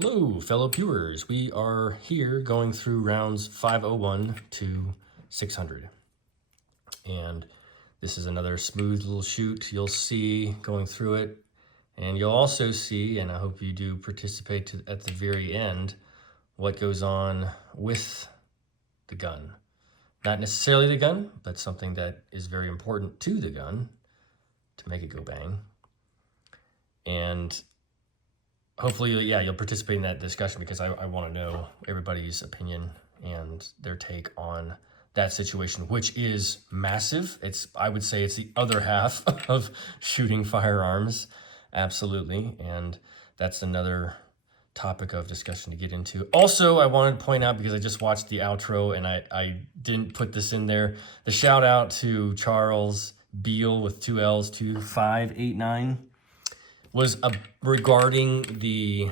Hello, fellow viewers. We are here going through rounds 501 to 600. And this is another smooth little shoot you'll see going through it. And you'll also see, and I hope you do participate at the very end, what goes on with the gun. Not necessarily the gun, but something that is very important to the gun to make it go bang. And hopefully, yeah, you'll participate in that discussion because I want to know everybody's opinion and their take on that situation, which is massive. I would say it's the other half of shooting firearms, absolutely. And that's another topic of discussion to get into. Also, I wanted to point out, because I just watched the outro and I didn't put this in there, the shout out to Charles Beal with 2 L's, 2589. was regarding the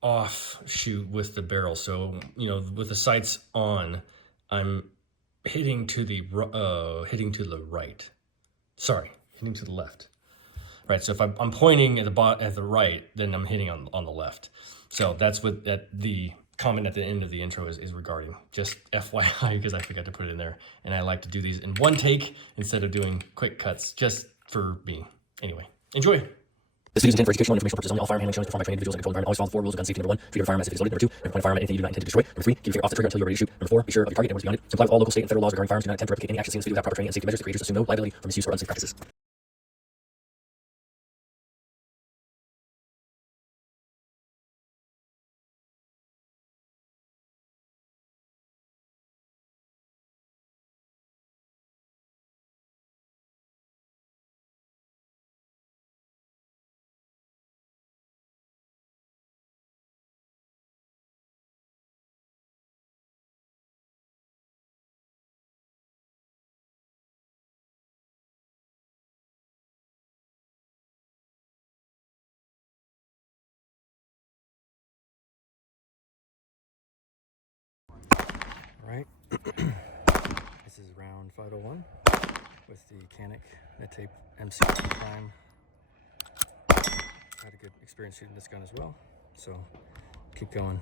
offshoot with the barrel. So, with the sights on, I'm hitting to the right. Sorry, hitting to the left. Right. So if I'm pointing at the right, then I'm hitting on the left. So that's what the comment at the end of the intro is regarding. Just FYI, because I forgot to put it in there, and I like to do these in one take instead of doing quick cuts, just for me. Anyway, enjoy. This video is intended for educational and informational purposes only. All firearm handling shown is performed by trained individuals in a controlled environment. Always follow the 4 rules of gun safety. Number 1, treat your firearm as if it is loaded. Number 2, never point a firearm at anything you do not intend to destroy. Number 3, keep your finger off the trigger until you are ready to shoot. Number 4, be sure of your target and what is beyond it. Comply with all local, state, and federal laws regarding firearms. Do not attempt to replicate any action seen in this video without proper training and safety measures. The creators assume no liability for misuse or unsafe practices. Right. This is round 501 with the Canik METE MC9 Prime. Had a good experience shooting this gun as well, so keep going.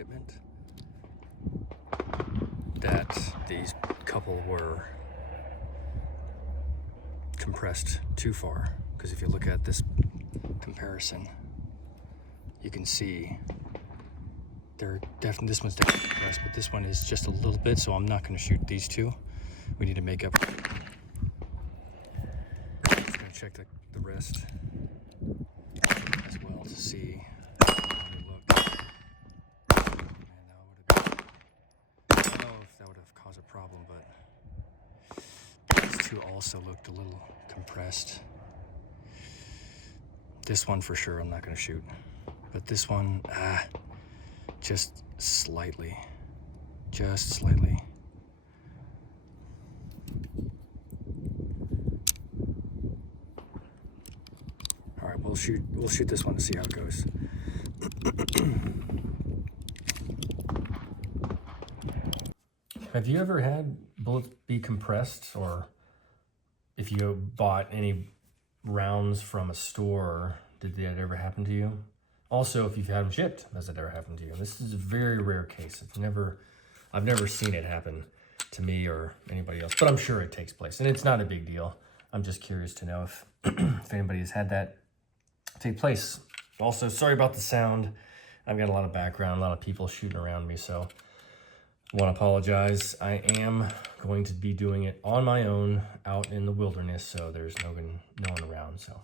shipment that these couple were compressed too far. Because if you look at this comparison, you can see this one's definitely compressed, but this one is just a little bit, so I'm not going to shoot these two. We need to make up. I'm just going to check the rest as well to see how they look. Man, that would have been, I don't know if that would have caused a problem, but these two also looked a little compressed. This one for sure I'm not going to shoot, but this one, just slightly. All right, we'll shoot this one to see how it goes. Have you ever had bullets be compressed, or if you bought any rounds from a store, did that ever happen to you? Also, if you've had them shipped, has it ever happened to you? This is a very rare case. I've never seen it happen to me or anybody else, but I'm sure it takes place, and it's not a big deal. I'm just curious to know if, if anybody has had that take place. Also, sorry about the sound. I've got a lot of background, a lot of people shooting around me, so I want to apologize. I am going to be doing it on my own out in the wilderness, so there's no one around, so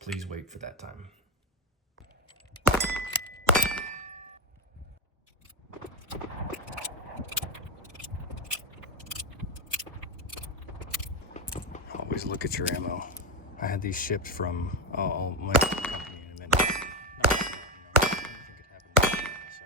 please wait for that time. Always look at your ammo. I had these shipped from my company in a minute. I think it happened. So.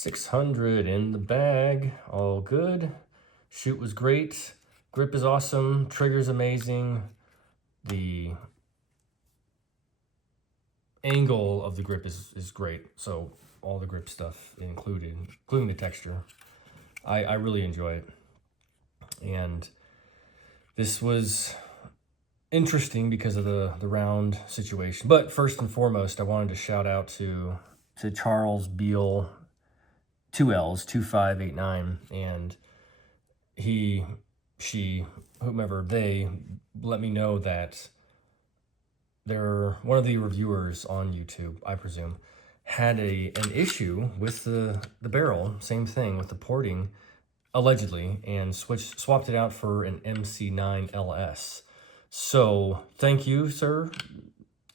600 in the bag, all good. Shoot was great. Grip is awesome. Trigger's amazing. The angle of the grip is great. So all the grip stuff included, including the texture. I really enjoy it. And this was interesting because of the round situation. But first and foremost, I wanted to shout out to Charles Beal, 2Ls, 2589, and he, she, whomever, they let me know that one of the reviewers on YouTube, I presume, had an issue with the barrel, same thing with the porting, allegedly, and swapped it out for an MC9 LS. So thank you, sir,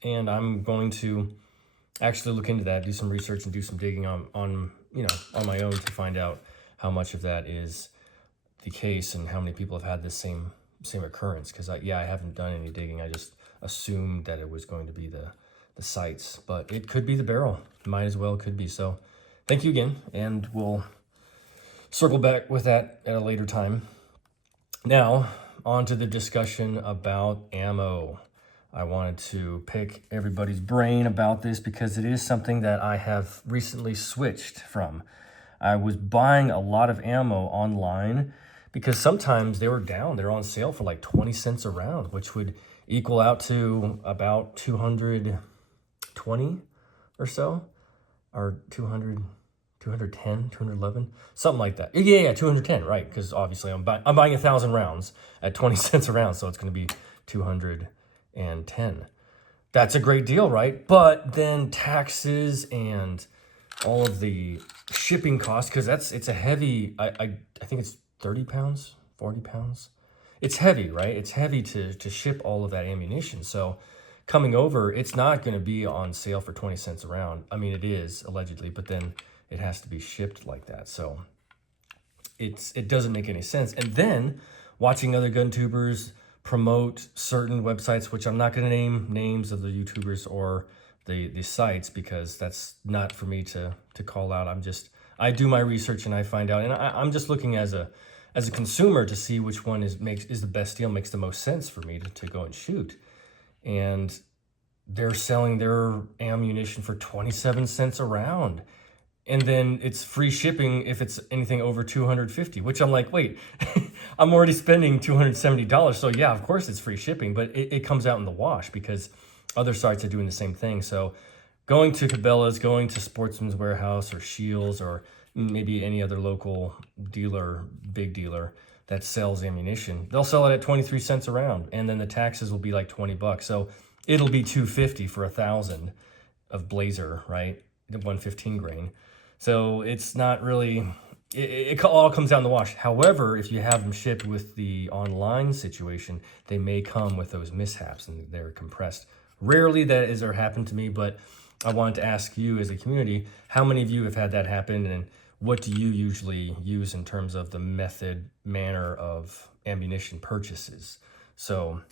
and I'm going to actually look into that, do some research and do some digging on my own to find out how much of that is the case and how many people have had this same occurrence. Because I haven't done any digging. I just assumed that it was going to be the sights, but it could be the barrel. Might as well could be. So thank you again, and we'll circle back with that at a later time. Now on to the discussion about ammo. I wanted to pick everybody's brain about this because it is something that I have recently switched from. I was buying a lot of ammo online because sometimes they were down. They're on sale for like 20 cents a round, which would equal out to about 220 or so, or 200, 210, 211, something like that. Yeah, 210, right? Because obviously I'm buying 1,000 rounds at 20 cents a round, so it's going to be 210. That's a great deal, right? But then taxes and all of the shipping costs, because it's a heavy, I think it's 30 pounds, 40 pounds. It's heavy, right? It's heavy to ship all of that ammunition. So coming over, it's not going to be on sale for 20 cents a round. I mean, it is allegedly, but then it has to be shipped like that. So it doesn't make any sense. And then watching other gun tubers promote certain websites, which I'm not going to name names of the YouTubers or the sites, because that's not for me to call out. I do my research and I find out, and I'm just looking as a consumer to see which one is the best deal, makes the most sense for me to go and shoot. And they're selling their ammunition for 27 cents a round. And then it's free shipping if it's anything over $250, which I'm like, wait, I'm already spending $270. So yeah, of course it's free shipping, but it comes out in the wash because other sites are doing the same thing. So going to Cabela's, going to Sportsman's Warehouse or Shields, or maybe any other local dealer, big dealer that sells ammunition, they'll sell it at 23 cents a round. And then the taxes will be like $20. So it'll be $250 for 1,000 of Blazer, right? The 115 grain. So it's not really, it all comes down the wash. However, if you have them shipped with the online situation, they may come with those mishaps and they're compressed. Rarely that has ever happened to me, but I wanted to ask you as a community, how many of you have had that happen, and what do you usually use in terms of the manner of ammunition purchases? So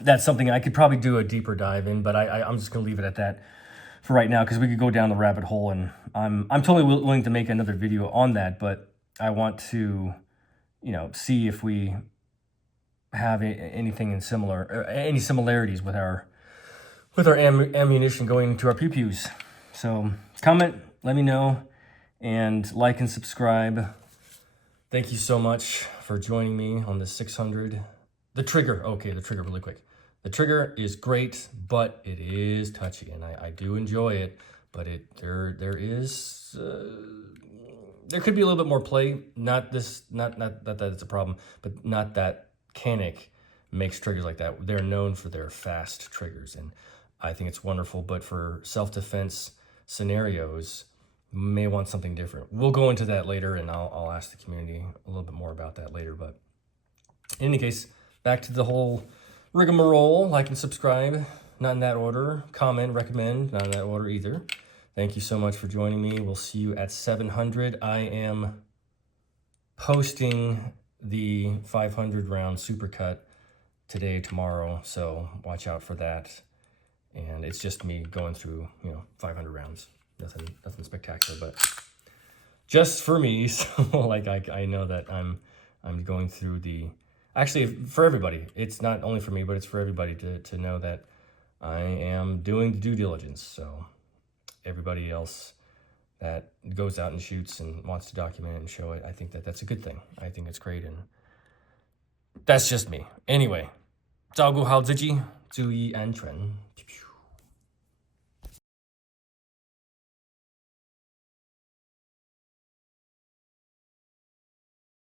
that's something I could probably do a deeper dive in, but I'm just going to leave it at that for right now, because we could go down the rabbit hole, and I'm totally willing to make another video on that. But I want to, see if we have anything similar, or any similarities with our ammunition going into our pew-pews. So comment, let me know, and like and subscribe. Thank you so much for joining me on this 600. The trigger really quick. The trigger is great, but it is touchy, and I do enjoy it, but there could be a little bit more play. Not that it's a problem, but not that Canik makes triggers like that. They're known for their fast triggers, and I think it's wonderful, but for self-defense scenarios, may want something different. We'll go into that later, and I'll ask the community a little bit more about that later. But in any case, back to the whole rigmarole. Like and subscribe, not in that order. Comment, recommend, not in that order either. Thank you so much for joining me. We'll see you at 700. I am posting the 500 round supercut today, tomorrow, so watch out for that. And it's just me going through, 500 rounds. Nothing spectacular, but just for me. So like I know that I'm going through the, actually for everybody. It's not only for me, but it's for everybody to know that I am doing due diligence. So everybody else that goes out and shoots and wants to document it and show it, I think that that's a good thing. I think it's great, and that's just me. Anyway, 照顾好自己，注意安全。